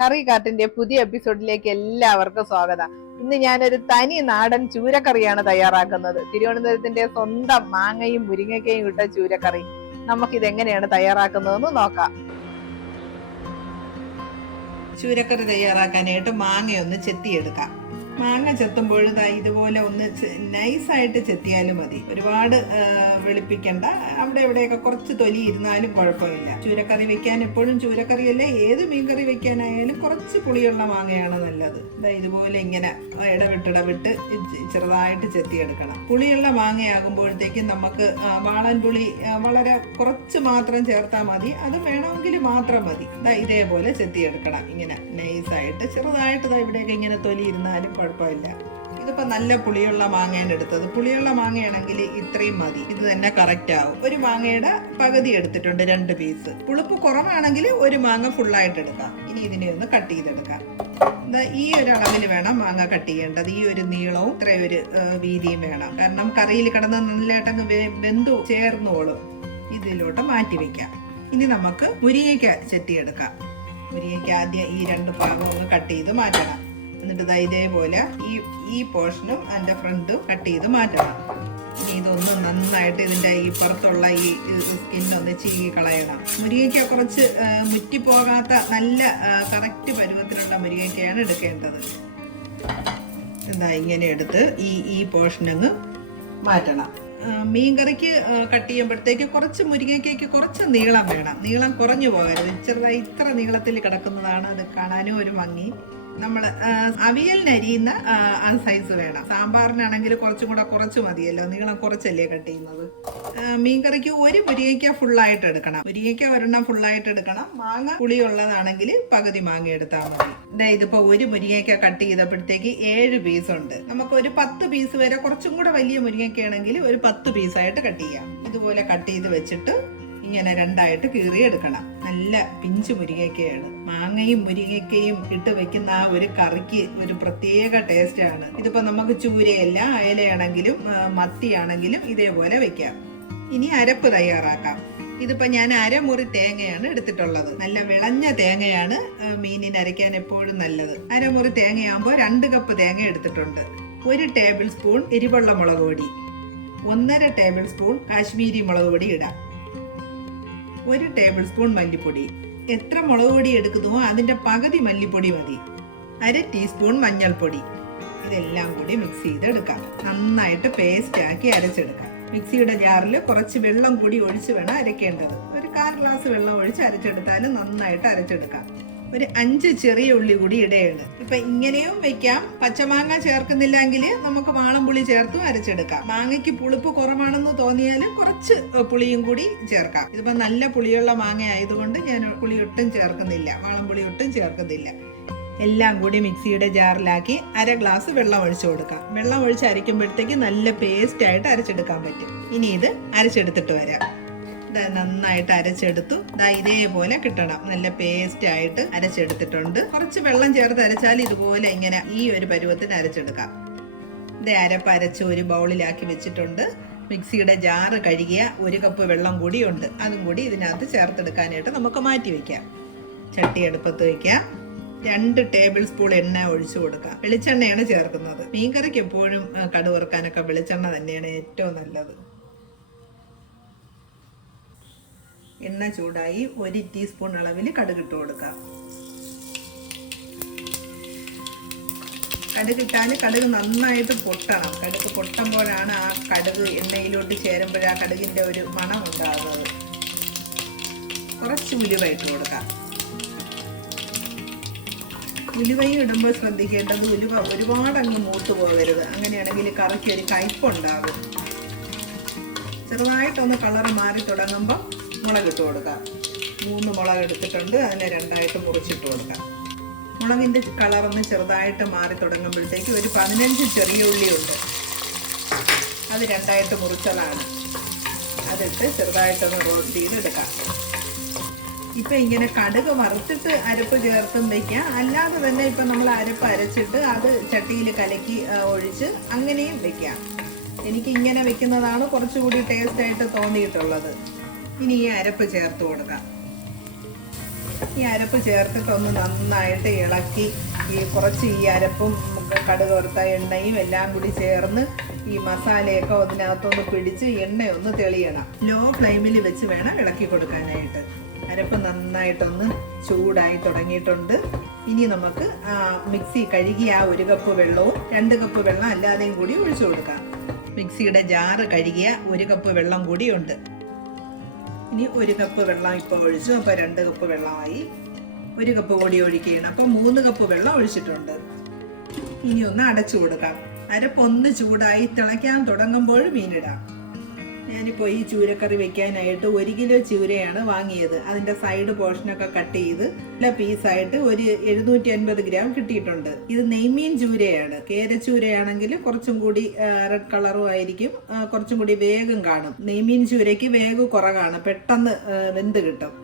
കറി കാട്ടിന്റെ പുതിയ എപ്പിസോഡിലേക്ക് എല്ലാവർക്കും സ്വാഗതം. ഇന്ന് ഞാനൊരു തനി നാടൻ ചൂരക്കറിയാണ് തയ്യാറാക്കുന്നത്. തിരുവനന്തപുരത്തിന്റെ സ്വന്തം മാങ്ങയും മുരിങ്ങയ്ക്കയും ഇട്ട ചൂരക്കറി. നമുക്കിത് എങ്ങനെയാണ് തയ്യാറാക്കുന്നതെന്ന് നോക്കാം. ചൂരക്കറി തയ്യാറാക്കാനായിട്ട് മാങ്ങയൊന്ന് ചെത്തിയെടുക്കാം. മാങ്ങ ചെത്തുമ്പോൾ ദാ ഇതുപോലെ ഒന്ന് നൈസായിട്ട് ചെത്തിയാലും മതി. ഒരുപാട് വെളുപ്പിക്കണ്ട. അവിടെ ഇവിടെയൊക്കെ കുറച്ച് തൊലി ഇരുന്നാലും കുഴപ്പമില്ല. ചൂരക്കറി വെക്കാൻ എപ്പോഴും ചൂരക്കറിയല്ലേ? ഏത് മീൻകറി വെക്കാനായാലും കുറച്ച് പുളിയുള്ള മാങ്ങയാണ് നല്ലത്. ദാ ഇതുപോലെ ഇങ്ങനെ ഇടവിട്ടിടവിട്ട് ചെറുതായിട്ട് ചെത്തിയെടുക്കണം. പുളിയുള്ള മാങ്ങയാകുമ്പോഴത്തേക്കും നമുക്ക് വാളൻ പുളി വളരെ കുറച്ച് മാത്രം ചേർത്താൽ മതി. അത് വേണമെങ്കിൽ മാത്രം മതി. ദാ ഇതേപോലെ ചെത്തിയെടുക്കണം. ഇങ്ങനെ നൈസായിട്ട് ചെറുതായിട്ട് ദാ ഇവിടെയൊക്കെ ഇങ്ങനെ തൊലി ഇരുന്നാലും കുഴപ്പമില്ല. ഇതിപ്പോ നല്ല പുളിയുള്ള മാങ്ങയാണ് എടുത്തത് പുളിയുള്ള മാങ്ങയാണെങ്കിൽ ഇത്രയും മതി. ഇത് തന്നെ കറക്റ്റ് ആവും. ഒരു മാങ്ങയുടെ പകുതി എടുത്തിട്ടുണ്ട് രണ്ട് പീസ് പുളിപ്പ് കുറവാണെങ്കിൽ ഒരു മാങ്ങ ഫുള്ളായിട്ട് എടുക്കാം. ഇനി ഇതിനെ ഒന്ന് കട്ട് ചെയ്തെടുക്കാം. ഈ ഒരു അളവിൽ വേണം മാങ്ങ കട്ട് ചെയ്യേണ്ടത്. ഈ ഒരു നീളവും ഇത്രയും ഒരു വീതിയും വേണം. കാരണം കറിയിൽ കിടന്ന് നല്ലതായിട്ടങ്ങ് വെന്തു ചേർന്നോളും. ഇതിലോട്ട് മാറ്റി വെക്കാം. ഇനി നമുക്ക് മുരിങ്ങയ്ക്ക ചെത്തിയെടുക്കാം. മുരിങ്ങയ്ക്ക ആദ്യം ഈ രണ്ട് ഭാഗം ഒന്ന് കട്ട് ചെയ്ത് മാറ്റണം. എന്നിട്ട് ഇതാ ഇതേപോലെ ഈ ഈ പോർഷനും അതിന്റെ ഫ്രണ്ടും കട്ട് ചെയ്ത് മാറ്റണം. ഇനി ഇതൊന്ന് നന്നായിട്ട് ഇതിന്റെ ഈ പുറത്തുള്ള ഈ സ്കിന്നൊന്ന് ചീകി കളയണം. മുരിങ്ങയ്ക്ക കുറച്ച് മുറ്റിപ്പോകാത്ത നല്ല കറക്റ്റ് പരുവത്തിലുള്ള മുരിങ്ങയ്ക്കയാണ് എടുക്കേണ്ടത്. എന്താ ഇങ്ങനെ എടുത്ത് ഈ ഈ പോർഷൻ അങ്ങ് മാറ്റണം. മീൻകറിക്ക് കട്ട് ചെയ്യുമ്പോഴത്തേക്ക് കുറച്ച് മുരിങ്ങയ്ക്കയ്ക്ക് കുറച്ച് നീളം വേണം. നീളം കുറഞ്ഞു പോകരുത്. ചെറുതായി ഇത്ര നീളത്തിൽ കിടക്കുന്നതാണ് അത് കാണാനും ഒരു ഭംഗി. നമ്മൾ അവിയലിനരിയുന്ന ആ, സൈസ് വേണം. സാമ്പാറിനാണെങ്കിൽ കുറച്ചും കൂടെ കുറച്ച് മതിയല്ലോ. നീളം കുറച്ചല്ലേ കട്ട് ചെയ്യുന്നത്. മീൻകറിക്ക് ഒരു മുരിങ്ങയ്ക്ക ഫുള്ളായിട്ട് എടുക്കണം. മുരിങ്ങയ്ക്ക ഒരെണ്ണം ഫുള്ളായിട്ട് എടുക്കണം. മാങ്ങ പുളിയുള്ളതാണെങ്കിൽ പകുതി മാങ്ങ എടുത്താൽ മതി. ദേ ഇതിപ്പോ ഒരു മുരിങ്ങയ്ക്ക കട്ട് ചെയ്തപ്പോഴത്തേക്ക് ഏഴ് പീസ് ഉണ്ട്. നമുക്ക് ഒരു പത്ത് പീസ് വരെ കുറച്ചും കൂടെ വലിയ മുരിങ്ങയ്ക്ക ആണെങ്കിൽ ഒരു പത്ത് പീസായിട്ട് കട്ട് ചെയ്യാം. ഇതുപോലെ കട്ട് ചെയ്ത് വെച്ചിട്ട് ഇങ്ങനെ രണ്ടായിട്ട് കീറി എടുക്കണം നല്ല പിഞ്ച് മുരിങ്ങയ്ക്കയാണ്. മാങ്ങയും മുരിങ്ങയ്ക്കയും ഇട്ട് വെക്കുന്ന ആ ഒരു കറിക്ക് ഒരു പ്രത്യേക ടേസ്റ്റ് ആണ് ഇതിപ്പോ നമുക്ക് ചൂരയല്ല അയലയാണെങ്കിലും മത്തിയാണെങ്കിലും ഇതേപോലെ വെക്കാം. ഇനി അരപ്പ് തയ്യാറാക്കാം. ഇതിപ്പോ ഞാൻ അരമുറി തേങ്ങയാണ് എടുത്തിട്ടുള്ളത്. നല്ല വിളഞ്ഞ തേങ്ങയാണ് മീനിന് അരയ്ക്കാൻ എപ്പോഴും നല്ലത്. അരമുറി തേങ്ങയാകുമ്പോൾ രണ്ട് കപ്പ് തേങ്ങ എടുത്തിട്ടുണ്ട്. ഒരു ടേബിൾ സ്പൂൺ എരിവെള്ള മുളക് പൊടി. ഒന്നര ടേബിൾ സ്പൂൺ കാശ്മീരി മുളക് പൊടി ഇടാം. ഒരു ടേബിൾ സ്പൂൺ മല്ലിപ്പൊടി. എത്ര മുളക് പൊടി എടുക്കുന്നുവോ അതിന്റെ പകുതി മല്ലിപ്പൊടി മതി. അര ടീസ്പൂൺ മഞ്ഞൾപ്പൊടി. ഇതെല്ലാം കൂടി മിക്സ് ചെയ്തെടുക്കാം. നന്നായിട്ട് പേസ്റ്റ് ആക്കി അരച്ചെടുക്കാം. മിക്സിയുടെ ജാറിൽ കുറച്ച് വെള്ളം കൂടി ഒഴിച്ച് വേണം അരയ്ക്കേണ്ടത് ഒരു കാൽ ഗ്ലാസ് വെള്ളം ഒഴിച്ച് അരച്ചെടുത്താൽ നന്നായിട്ട് അരച്ചെടുക്കാം. ഒരു അഞ്ച് ചെറിയ ഉള്ളി കൂടി ഇടയാണ് ഇപ്പൊ ഇങ്ങനെയും വെക്കാം. പച്ചമാങ്ങ ചേർക്കുന്നില്ലെങ്കിൽ നമുക്ക് വാളംപുളി ചേർത്തും അരച്ചെടുക്കാം. മാങ്ങയ്ക്ക് പുളിപ്പ് കുറവാണെന്ന് തോന്നിയാൽ കുറച്ച് പുളിയും കൂടി ചേർക്കാം. ഇതിപ്പോ നല്ല പുളിയുള്ള മാങ്ങ ആയതുകൊണ്ട് ഞാൻ പുളി ഒട്ടും ചേർക്കുന്നില്ല. വാളംപുളി ഒട്ടും ചേർക്കുന്നില്ല. എല്ലാം കൂടി മിക്സിയുടെ ജാറിലാക്കി അര ഗ്ലാസ് വെള്ളം ഒഴിച്ചു കൊടുക്കാം. വെള്ളം ഒഴിച്ച് അരയ്ക്കുമ്പോഴത്തേക്ക് നല്ല പേസ്റ്റ് ആയിട്ട് അരച്ചെടുക്കാൻ പറ്റും. ഇനി ഇത് അരച്ചെടുത്തിട്ട് വരാം. നന്നായിട്ട് അരച്ചെടുത്തു. ദാ ഇതേപോലെ കിട്ടണം. നല്ല പേസ്റ്റ് ആയിട്ട് അരച്ചെടുത്തിട്ടുണ്ട്. കുറച്ച് വെള്ളം ചേർത്ത് അരച്ചാൽ ഇതുപോലെ ഇങ്ങനെ ഈ ഒരു പരുവത്തിന് അരച്ചെടുക്കാം. ഇത് അരപ്പ് അരച്ച് ഒരു ബൗളിലാക്കി വെച്ചിട്ടുണ്ട്. മിക്സിയുടെ ജാറ് കഴുകിയ ഒരു കപ്പ് വെള്ളം കൂടി ഉണ്ട്. അതും കൂടി ഇതിനകത്ത് ചേർത്തെടുക്കാനായിട്ട് നമുക്ക് മാറ്റി വെക്കാം. ചട്ടി അടുപ്പത്ത് വെക്കാം. രണ്ട് ടേബിൾ സ്പൂൺ എണ്ണ ഒഴിച്ചു കൊടുക്കാം. വെളിച്ചെണ്ണയാണ് ചേർക്കുന്നത്. മീൻകറിക്ക് എപ്പോഴും കടുവറുക്കാനൊക്കെ വെളിച്ചെണ്ണ തന്നെയാണ് ഏറ്റവും നല്ലത്. എണ്ണ ചൂടായി ഒരു ടീസ്പൂൺ അളവിൽ കടുകിട്ട് കൊടുക്കാം. കടുകിട്ടാൽ കടുക് നന്നായിട്ട് പൊട്ടണം. കടുക് പൊട്ടുമ്പോഴാണ് ആ കടുക് എണ്ണയിലോട്ട് ചേരുമ്പോൾ ആ കടുകിന്റെ ഒരു മണം ഉണ്ടാകുന്നത് കുറച്ച് ഉലുവയിട്ട് കൊടുക്കാം. ഉലുവയും ഇടുമ്പോൾ ശ്രദ്ധിക്കേണ്ടത് ഉലുവ ഒരുപാട് അങ്ങ് മൂത്ത് പോകരുത്. അങ്ങനെയാണെങ്കിൽ കറിക്ക് ഒരു കയ്പുണ്ടാകും. ചെറുതായിട്ടൊന്ന് കളർ മാറി തുടങ്ങുമ്പോൾ മുളകിട്ട് കൊടുക്കാം. മൂന്ന് മുളക് എടുത്തിട്ടുണ്ട്. അതിനെ രണ്ടായിട്ട് മുറിച്ചിട്ട് കൊടുക്കാം. മുളകിന്റെ കളറൊന്ന് ചെറുതായിട്ട് മാറി തുടങ്ങുമ്പോഴത്തേക്ക് ഒരു പതിനഞ്ച് ചെറിയ ഉള്ളിയുണ്ട് അത് രണ്ടായിട്ട് മുറിച്ചതാണ്. അതിട്ട് ചെറുതായിട്ടൊന്ന് റോസ്റ്റ് ചെയ്ത് എടുക്കാം ഇപ്പം ഇങ്ങനെ കടുക് വറുത്തിട്ട് അരപ്പ് ചേർത്തും വയ്ക്കാം അല്ലാതെ തന്നെ ഇപ്പം നമ്മൾ അരപ്പ് അരച്ചിട്ട് അത് ചട്ടിയിൽ കലക്കി ഒഴിച്ച് അങ്ങനെയും വയ്ക്കാം എനിക്ക് ഇങ്ങനെ വെക്കുന്നതാണ് കുറച്ചുകൂടി ടേസ്റ്റായിട്ട് തോന്നിയിട്ടുള്ളത്. ഇനി ഈ അരപ്പ് ചേർത്ത് കൊടുക്കാം. ഈ അരപ്പ് ചേർത്തിട്ടൊന്ന് നന്നായിട്ട് ഇളക്കി ഈ കുറച്ച് ഈ അരപ്പും കടുക് വറുത്ത എണ്ണയും എല്ലാം കൂടി ചേർന്ന് ഈ മസാലയൊക്കെ അതിനകത്തൊന്ന് പിടിച്ച് എണ്ണയൊന്ന് തെളിയണം. ലോ ഫ്ലെയിമിൽ വെച്ച് വേണം ഇളക്കി കൊടുക്കാനായിട്ട്. അരപ്പ് നന്നായിട്ടൊന്ന് ചൂടായി തുടങ്ങിയിട്ടുണ്ട്. ഇനി നമുക്ക് മിക്സി കഴുകി ആ ഒരു കപ്പ് വെള്ളവും രണ്ട് കപ്പ് വെള്ളം അല്ലാതെയും കൂടി ഒഴിച്ചു കൊടുക്കാം. മിക്സിയുടെ ജാറ് കഴുകിയ ഒരു കപ്പ് വെള്ളം കൂടിയുണ്ട്. ഉണ്ട് ഇനി ഒരു കപ്പ് വെള്ളം ഇപ്പോൾ ഒഴിച്ചു. അപ്പോൾ രണ്ട് കപ്പ് വെള്ളമായി. ഒരു കപ്പ് കൂടി ഒഴിക്കുകയാണ്. അപ്പോൾ മൂന്ന് കപ്പ് വെള്ളം ഒഴിച്ചിട്ടുണ്ട്. ഇനി ഒന്ന് അടച്ചു കൊടുക്കാം. അരപ്പൊന്ന് ചൂടായി തിളയ്ക്കാൻ തുടങ്ങുമ്പോൾ മീനിടാം. ഞാനിപ്പോൾ ഈ ചൂരക്കറി വെക്കാനായിട്ട് ഒരു കിലോ ചൂരയാണ് വാങ്ങിയത്. അതിന്റെ സൈഡ് പോർഷനൊക്കെ കട്ട് ചെയ്ത് നല്ല പീസായിട്ട് ഒരു എഴുന്നൂറ്റി അൻപത് ഗ്രാം കിട്ടിയിട്ടുണ്ട്. ഇത് നെയ്മീൻ ചൂരയാണ്. കേരച്ചൂരയാണെങ്കിൽ കുറച്ചും കൂടി റെഡ് കളറും ആയിരിക്കും. കുറച്ചും കൂടി വേഗം കാണും. നെയ്മീൻ ചൂരയ്ക്ക് വേഗം കുറവാണ്. പെട്ടെന്ന് വെന്ത് കിട്ടും.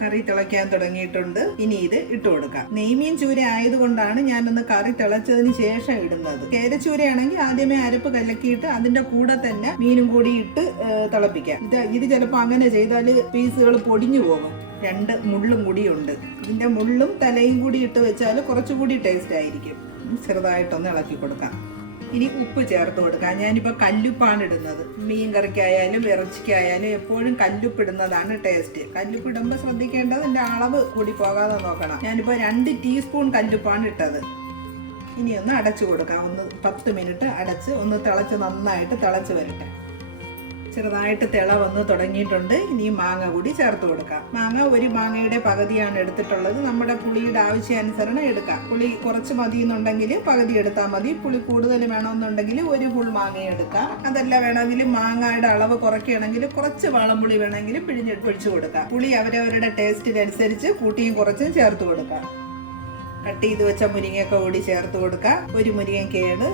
കറി തിളയ്ക്കാൻ തുടങ്ങിയിട്ടുണ്ട്. ഇനി ഇത് ഇട്ട് കൊടുക്കാം. നെയ്മീൻ ചൂര ആയതുകൊണ്ടാണ് ഞാനൊന്ന് കറി തിളച്ചതിന് ശേഷം ഇടുന്നത്. കേരച്ചൂരയാണെങ്കിൽ ആദ്യമേ അരപ്പ് കലക്കിയിട്ട് അതിന്റെ കൂടെ തന്നെ മീനും കൂടി ഇട്ട് തിളപ്പിക്കാം. ഇത് ഇത് ചിലപ്പോൾ അങ്ങനെ ചെയ്താൽ പീസുകൾ പൊടിഞ്ഞു പോകും. രണ്ട് മുള്ളും കൂടിയുണ്ട് ഇതിന്റെ മുള്ളും തലയും കൂടി ഇട്ട് വെച്ചാൽ കുറച്ചുകൂടി ടേസ്റ്റ് ആയിരിക്കും. ചെറുതായിട്ടൊന്ന് ഇളക്കി കൊടുക്കാം. ഇനി ഉപ്പ് ചേർത്ത് കൊടുക്കാം. ഞാനിപ്പോൾ കല്ലുപ്പാണ് ഇടുന്നത്. മീൻ കറിക്കായാലും ഇറച്ചിക്കായാലും എപ്പോഴും കല്ലുപ്പ് ഇടുന്നതാണ് ടേസ്റ്റ് കല്ലുപ്പ് ഇടുമ്പോൾ ശ്രദ്ധിക്കേണ്ടത് എന്റെ അളവ് കൂടി പോകാതെ നോക്കണം. ഞാനിപ്പോൾ രണ്ട് ടീസ്പൂൺ കല്ലുപ്പാണ് ഇട്ടത്. ഇനി ഒന്ന് അടച്ചു കൊടുക്കാം. ഒന്ന് പത്ത് മിനിറ്റ് അടച്ച് ഒന്ന് തിളച്ച് നന്നായിട്ട് തിളച്ച് വരട്ടെ. ചെറുതായിട്ട് തിള വന്ന് തുടങ്ങിയിട്ടുണ്ട്. ഇനി മാങ്ങ കൂടി ചേർത്ത് കൊടുക്കാം. മാങ്ങ ഒരു മാങ്ങയുടെ പകുതിയാണ് എടുത്തിട്ടുള്ളത്. നമ്മുടെ പുളിയുടെ ആവശ്യാനുസരണം എടുക്കാം. പുളി കുറച്ച് മതി എന്നുണ്ടെങ്കിൽ പകുതി എടുത്താൽ മതി. പുളി കൂടുതൽ വേണമെന്നുണ്ടെങ്കിൽ ഒരു ഫുൾ മാങ്ങ എടുക്കാം. അതല്ല വേണമെങ്കിൽ മാങ്ങയുടെ അളവ് കുറയ്ക്കുകയാണെങ്കിൽ കുറച്ച് വാളംപുളി വേണമെങ്കിൽ പിഴിഞ്ഞ് ഒഴിച്ചു കൊടുക്കാം. പുളി അവരവരുടെ ടേസ്റ്റിനനുസരിച്ച് കൂട്ടിയും കുറച്ചും ചേർത്ത് കൊടുക്കാം. കട്ട് ചെയ്ത് വെച്ച മുരിങ്ങയൊക്കെ കൂടി ചേർത്ത് കൊടുക്കാം. ഒരു മുരിങ്ങക്കേട്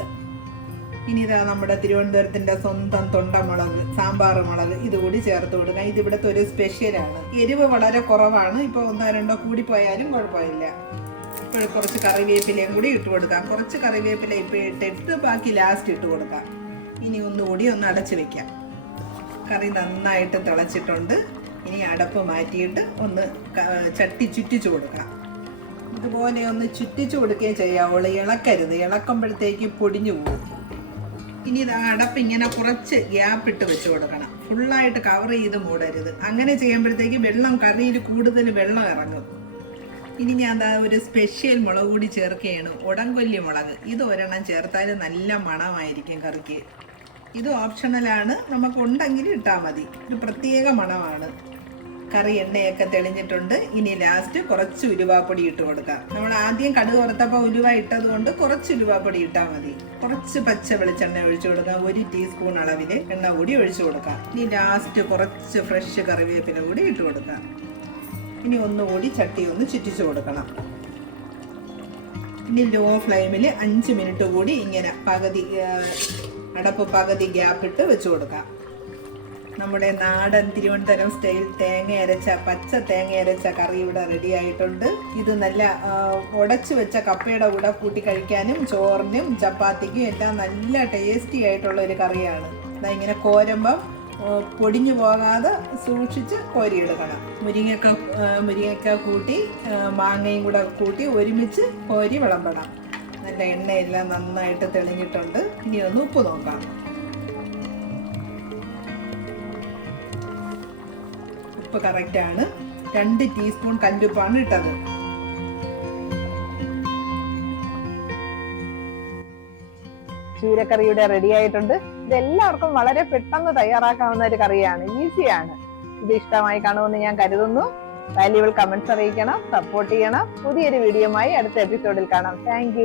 ഇനി ഇതാ നമ്മുടെ തിരുവനന്തപുരത്തിന്റെ സ്വന്തം തൊണ്ടമുളക് സാമ്പാർ മുളക് ഇതുകൂടി ചേർത്ത് കൊടുക്കുക ഇത് ഇവിടുത്തെ ഒരു സ്പെഷ്യലാണ്. എരിവ് വളരെ കുറവാണ്. ഇപ്പോൾ ഒന്നോ രണ്ടോ കൂടി പോയാലും കുഴപ്പമില്ല. ഇപ്പോൾ കുറച്ച് കറിവേപ്പിലയും കൂടി ഇട്ട് കൊടുക്കാം. കുറച്ച് കറിവേപ്പില ഇപ്പോൾ ഇട്ടിട്ട് ബാക്കി ലാസ്റ്റ് ഇട്ട് കൊടുക്കാം. ഇനി ഒന്നുകൂടി ഒന്ന് അടച്ച് വെക്കാം. കറി നന്നായിട്ട് തിളച്ചിട്ടുണ്ട്. ഇനി അടപ്പ് മാറ്റിയിട്ട് ഒന്ന് ചട്ടി ചുറ്റിച്ചു കൊടുക്കാം. ഇതുപോലെ ഒന്ന് ചുറ്റിച്ചു കൊടുക്കുകയും ചെയ്യാവുള്ളൂ ഇളക്കരുത്. ഇളക്കുമ്പോഴത്തേക്ക് പൊടിഞ്ഞു പോകും. ഇനി ഇത് അടപ്പ് ഇങ്ങനെ കുറച്ച് ഗ്യാപ്പ് ഇട്ട് വെച്ച് കൊടുക്കണം. ഫുള്ളായിട്ട് കവർ ചെയ്ത് മൂടരുത്. അങ്ങനെ ചെയ്യുമ്പോഴത്തേക്ക് വെള്ളം കറിയിൽ കൂടുതൽ വെള്ളം ഇറങ്ങും. ഇനി ഞാൻ ദാ ഒരു സ്പെഷ്യൽ മുളക് കൂടി ചേർക്കുകയാണ്. ഉടങ്കൊല്ലി മുളക്. ഇത് ഒരെണ്ണം ചേർത്താൽ നല്ല മണമായിരിക്കും കറിക്ക്. ഇത് ഓപ്ഷണലാണ് നമുക്ക് ഉണ്ടെങ്കിൽ ഇട്ടാൽ മതി. ഒരു പ്രത്യേക മണമാണ്. കറി എണ്ണയൊക്കെ തെളിഞ്ഞിട്ടുണ്ട്. ഇനി ലാസ്റ്റ് കുറച്ച് ഉലുവാപ്പൊടി ഇട്ട് കൊടുക്കാം. നമ്മൾ ആദ്യം കടുക് വറുത്തപ്പോൾ ഉലുവ ഇട്ടത് കൊണ്ട് കുറച്ച് ഉലുവാപ്പൊടി ഇട്ടാൽ മതി. കുറച്ച് പച്ച വെളിച്ചെണ്ണ ഒഴിച്ചു കൊടുക്കാം. ഒരു ടീസ്പൂൺ അളവിൽ എണ്ണ കൂടി ഒഴിച്ചു കൊടുക്കാം. ഇനി ലാസ്റ്റ് കുറച്ച് ഫ്രഷ് കറിവേപ്പില കൂടി ഇട്ട് കൊടുക്കാം. ഇനി ഒന്നുകൂടി ചട്ടി ഒന്ന് ചുറ്റിച്ചു കൊടുക്കണം. ഇനി ലോ ഫ്ലെയിമിൽ അഞ്ച് മിനിറ്റ് കൂടി ഇങ്ങനെ പകുതി അടപ്പ് പകുതി ഗ്യാപ്പ് ഇട്ട് വെച്ച് കൊടുക്കാം. നമ്മുടെ നാടൻ തിരുവനന്തപുരം സ്റ്റൈൽ തേങ്ങ അരച്ച പച്ച തേങ്ങ അരച്ച കറി ഇവിടെ റെഡി ആയിട്ടുണ്ട്. ഇത് നല്ല ഉടച്ചു വെച്ച കപ്പയുടെ കൂടെ കൂട്ടി കഴിക്കാനും ചോറിനും ചപ്പാത്തിക്കും എല്ലാം നല്ല ടേസ്റ്റി ആയിട്ടുള്ള ഒരു കറിയാണ്. ദാ ഇങ്ങനെ കോരുമ്പം പൊടിഞ്ഞു പോകാതെ സൂക്ഷിച്ച് കോരിയെടുക്കണം. മുരിങ്ങക്ക മുരിങ്ങക്ക കൂട്ടി മാങ്ങയും കൂടെ കൂട്ടി ഒരുമിച്ച് കോരി വിളമ്പണം. നല്ല എണ്ണയെല്ലാം നന്നായിട്ട് തെളിഞ്ഞിട്ടുണ്ട്. ഇനി ഒന്ന് ഉപ്പ് നോക്കാം. ഉപ്പ് കറക്റ്റ് ആണ്. രണ്ട് ടീസ്പൂൺ കല്ലുപ്പാണ് ഇട്ടത്. ചൂരക്കറിയുടെ റെഡി ആയിട്ടുണ്ട്. ഇതെല്ലാവർക്കും വളരെ പെട്ടെന്ന് തയ്യാറാക്കാവുന്ന ഒരു കറിയാണ്. ഈസിയാണ്. ഇത് ഇഷ്ടമായി കാണുമെന്ന് ഞാൻ കരുതുന്നു. വാല്യുബിൾ കമന്റ്സ് അറിയിക്കണം സപ്പോർട്ട് ചെയ്യണം. പുതിയൊരു വീഡിയോയുമായി അടുത്ത എപ്പിസോഡിൽ കാണാം. താങ്ക്